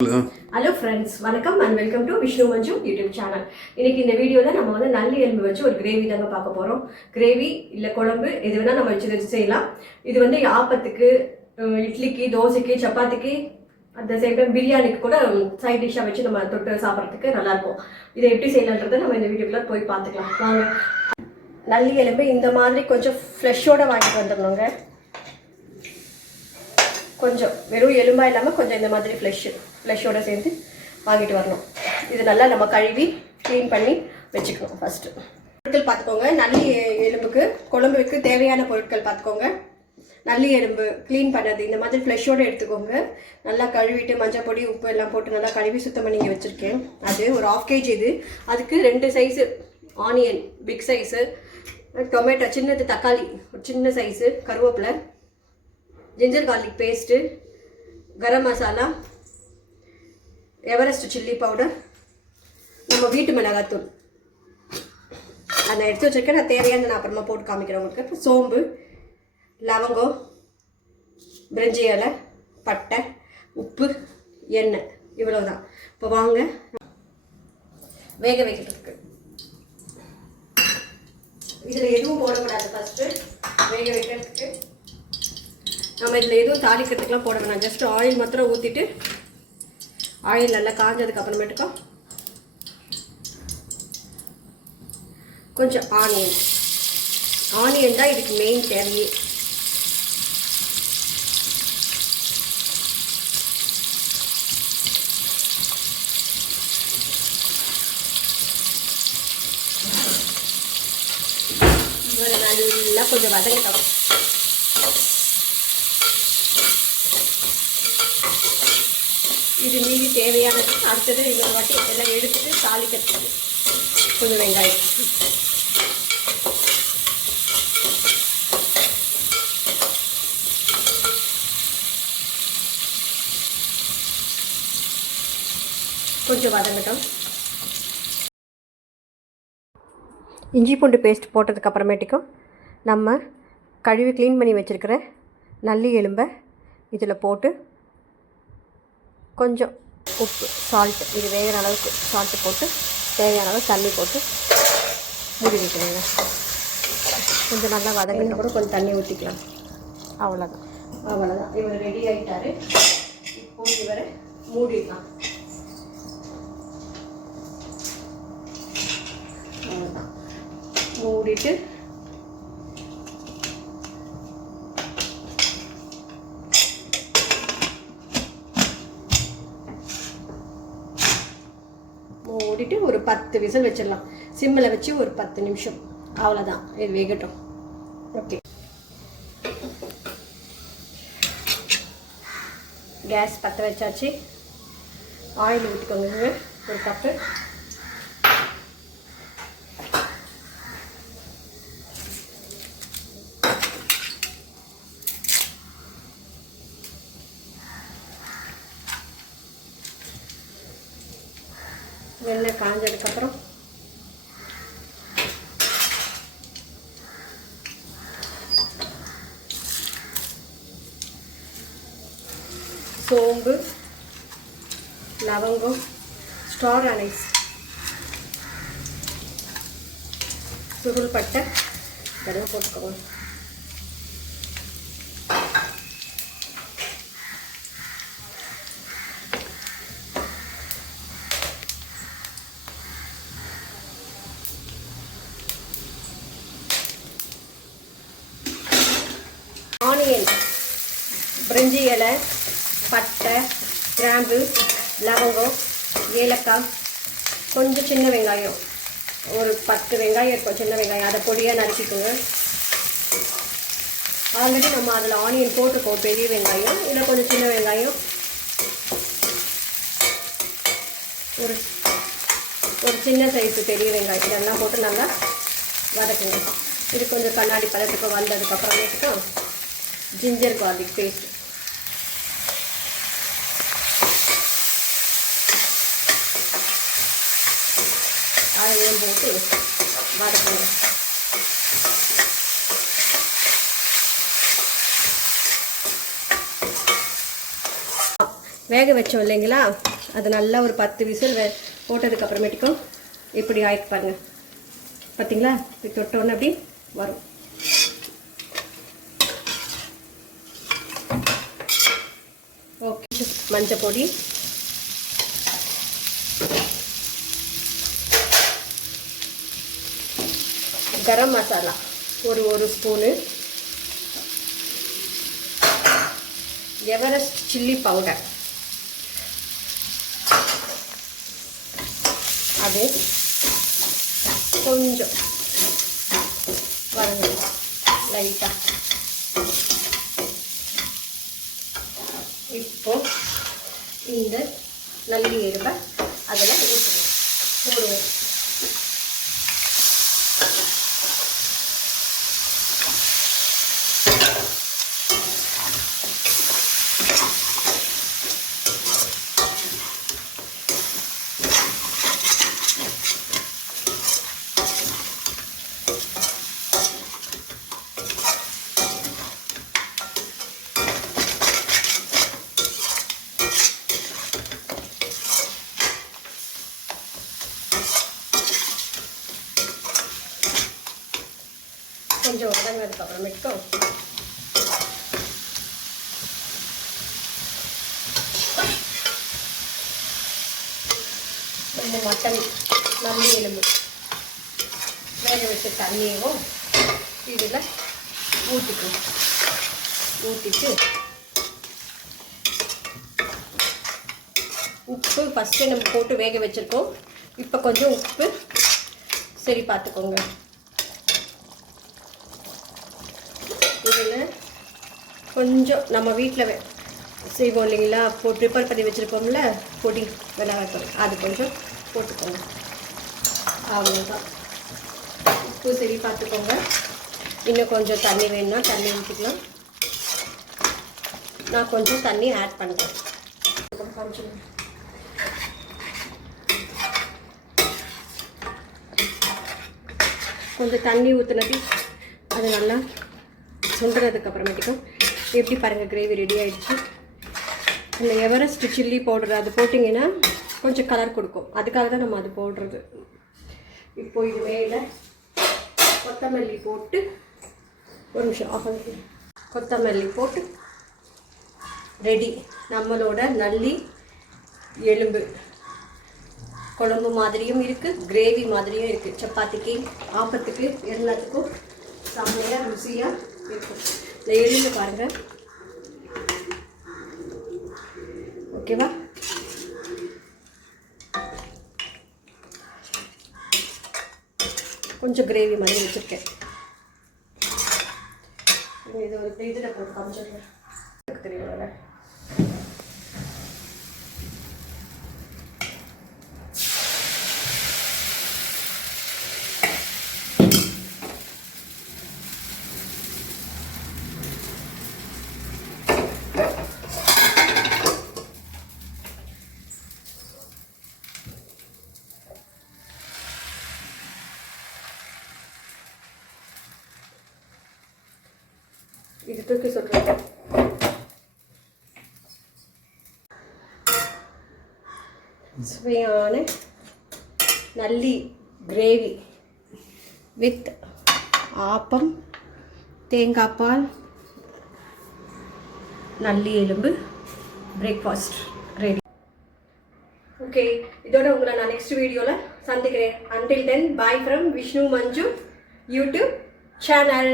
Hello friends, வணக்கம் and welcome to Vishnu Manju YouTube channel. இன்னைக்கு இந்த வீடியோவில் நம்ம வந்து நல்லி எலும்பு வச்சு ஒரு கிரேவி தாங்க பார்க்க போகிறோம். கிரேவி இல்லை குழம்பு எது வேணால் நம்ம வச்சு செய்யலாம். இது வந்து ஆப்பத்துக்கு, இட்லிக்கு, தோசைக்கு, சப்பாத்திக்கு, அந்த சேம் டைம் பிரியாணிக்கு கூட சைட் டிஷ்ஷாக வச்சு நம்ம தொட்டு சாப்பிட்றதுக்கு நல்லாயிருக்கும். இதை எப்படி செய்யலான்றதை நம்ம இந்த வீடியோக்குள்ள போய் பார்த்துக்கலாம் வாங்க. நல்லி எலும்பு இந்த மாதிரி கொஞ்சம் ஃப்ளெஷ்ஷோடு வாங்கிட்டு வந்துடணுங்க. கொஞ்சம் வெறும் எலும்பாக இல்லாமல் கொஞ்சம் இந்த மாதிரி ஃப்ளெஷ்ஷோடு சேர்ந்து வாங்கிட்டு வரணும். இது நல்லா நம்ம கழுவி க்ளீன் பண்ணி வச்சுக்கணும். ஃபஸ்ட்டு பொருட்கள் பார்த்துக்கோங்க. நல்லி எலும்புக்கு குழம்புக்கு தேவையான பொருட்கள் பார்த்துக்கோங்க. நல்லி எலும்பு க்ளீன் பண்ணது இந்த மாதிரி ஃப்ளெஷ்ஷோடு எடுத்துக்கோங்க. நல்லா கழுவிட்டு மஞ்சள் பொடி, உப்பு எல்லாம் போட்டு நல்லா கழுவி சுத்தம் பண்ணி இங்கே வச்சுருக்கேன். அது ஒரு 1/2 kg. இது அதுக்கு 2 size onion big size, tomato சின்னது, தக்காளி ஒரு சின்ன சைஸு, கருவேப்பிலை, ginger garlic paste, garam masala, Everest chilli powder, நம்ம வீட்டு மிளகாத்தூள் அதை எடுத்து வச்சுருக்கேன். நான் தேவையான நான் அப்புறமா போட்டு காமிக்கிறேன் உங்களுக்கு. இப்போ சோம்பு, லவங்கம், பிரிஞ்சி இலை, பட்டை, உப்பு, எண்ணெய், இவ்வளோதான். இப்போ வாங்க வேக வைக்கிறதுக்கு. இதில் எதுவும் போடக்கூடாது. ஃபஸ்ட்டு வேக வைக்கிறதுக்கு நம்ம இதில் எதுவும் தாளிக்கிறதுக்கெலாம் போட வேணாம். ஜஸ்ட் ஆயில் மாத்திரம் ஊற்றிட்டு ஆயில் நல்லா காஞ்சதுக்கு அப்புறமேட்டுக்கும் கொஞ்சம் ஆனியன் தான் இதுக்கு மெயின் தேவையே. நல்லா கொஞ்சம் வதங்கிட்டோம். இது மீறி தேவையானது அடுத்தது இன்னொரு வாட்டி எல்லாம் எடுத்துட்டு தாளிக்கிறதுக்கு கொஞ்சம் வெங்காயம், கொஞ்சம் வதங்கட்டும். இஞ்சி பூண்டு பேஸ்ட் போட்டதுக்கு அப்புறமேட்டுக்கும் நம்ம கழுவி க்ளீன் பண்ணி வச்சுருக்கிற நல்லி எலும்பை இதில் போட்டு கொஞ்சம் உப்பு, சால்ட்டு, இது வேகிற அளவுக்கு சால்ட்டு போட்டு தேவையான அளவு தண்ணி போட்டு மூடி வைக்கணுங்க. கொஞ்சம் நல்லா வதங்கிட்டு கூட கொஞ்சம் தண்ணி ஊற்றிக்கலாம். அவ்வளோதான். இவர் ரெடி ஆகிட்டாரு. இப்போ இவரை மூடிடலாம். அவ்வளோதான். மூடிட்டு மூடிட்டு ஒரு 10 விசில் வச்சிடலாம். சிம்மில் வச்சு ஒரு 10 நிமிஷம். அவ்வளோதான். இது வேகட்டும். ஓகே, கேஸ் பற்ற வச்சாச்சு. ஆயில் ஊற்றிக்கோங்க ஒரு கப்பு. எண்ணெய் காஞ்சதுக்கப்புறம் சோம்பு, லவங்கம், ஸ்டார் அனைஸ், சுருள் பட்டை இதெல்லாம் போட்டுக்கோங்க. ஆனியன், பிரிஞ்சி இலை, பட்டை, கிராம்பு, லவங்கம், ஏலக்காய், கொஞ்சம் சின்ன வெங்காயம், ஒரு 10 வெங்காயம் இருக்கும். சின்ன வெங்காயம் அதை பொடியாக நறுக்கிக்கோங்க. ஆல்ரெடி நம்ம அதில் ஆனியன் போட்டிருக்கோம். பெரிய வெங்காயம், இதில் கொஞ்சம் சின்ன வெங்காயம், ஒரு சின்ன சைஸு பெரிய வெங்காயம், இதெல்லாம் போட்டு நல்லா வதக்குங்க. இது கொஞ்சம் கண்ணாடி பதத்துக்கு வந்ததுக்கப்புறமேட்டுக்கும் ஜிஞ்சர் கார்லிக் பேஸ்ட், அதையும் போட்டு வதக்குங்க. வேக வச்சோம் இல்லைங்களா, அது நல்லா ஒரு 10 விசில் போட்டதுக்கு அப்புறமேட்டுக்கும் இப்படி ஆயிட்டு பாருங்க. பார்த்தீங்களா, இப்படி தொட்டோன்னு அப்படி வரும். ஓகே, மஞ்சள் பொடி, கரம் மசாலா ஒரு ஸ்பூனு, எவரெஸ்ட் சில்லி பவுடர் அது கொஞ்சம் வரணும் லைட்டாக. இப்போ இந்த நல்லி எலும்பை அதில் போடுவோம். கொஞ்சம் வதங்கினதுக்கு அப்புறமேட்டுக்கும் இந்த மட்டன் நல்லி எலும்பு வேக வச்ச தண்ணியவும் இதில் ஊற்றிட்டு உப்பு ஃபஸ்ட்டு நம்ம போட்டு வேக வச்சுருக்கோம். இப்போ கொஞ்சம் உப்பு சரி பார்த்துக்கோங்க. இதில் கொஞ்சம் நம்ம வீட்டில் செய்வோம் இல்லைங்களா, ப்ரிப்பேர் பண்ணி வச்சுருப்போம்ல பொடி மிளகாய்த்தூள், அது கொஞ்சம் போட்டுக்கோங்க. அவ்வளோதான். உப்பு சரி பார்த்துக்கோங்க. இன்னும் கொஞ்சம் தண்ணி வேணும்னா தண்ணி ஊற்றிக்கலாம். நான் கொஞ்சம் தண்ணி ஆட் பண்ணுறேன். கொஞ்சம் தண்ணி ஊற்றினது அது நல்லா சுண்டுறதுக்கு அப்புறமேட்டுக்கும் எப்படி பாருங்கள், கிரேவி ரெடி ஆகிடுச்சு. இந்த எவரெஸ்ட் சில்லி பவுடர் அது போட்டிங்கன்னா கொஞ்சம் கலர் கொடுக்கும், அதுக்காக தான் நம்ம அது போடுறது. இப்போ இது மேலே கொத்தமல்லி போட்டு ஒரு நிமிஷம் ஆஃப் கொத்தமல்லி போட்டு ரெடி. நம்மளோட நல்லி எலும்பு குழம்பு மாதிரியும் இருக்குது, கிரேவி மாதிரியும் இருக்குது. சப்பாத்திக்கு, ஆப்பத்துக்கு, எல்லாத்துக்கும் செம்மையாக ருசியாக இருக்கும். இந்த எலும்பு பாருங்கள். ஓகேவா? கொஞ்சம் கிரேவி மாதிரி வச்சுருக்கேன். இது ஒரு இதில் போட்டு காமிச்சிடுறேன். தெரியும் இது தூக்கி சொல்கிறேன். சுவையான நல்லி கிரேவி வித் ஆப்பம், தேங்காய் பால், நல்லி எலும்பு பிரேக்ஃபாஸ்ட் ரெடி. ஓகே, இதோட உங்களை நான் நெக்ஸ்ட் வீடியோவில் சந்திக்கிறேன். Until then, bye from Vishnu Manju YouTube channel.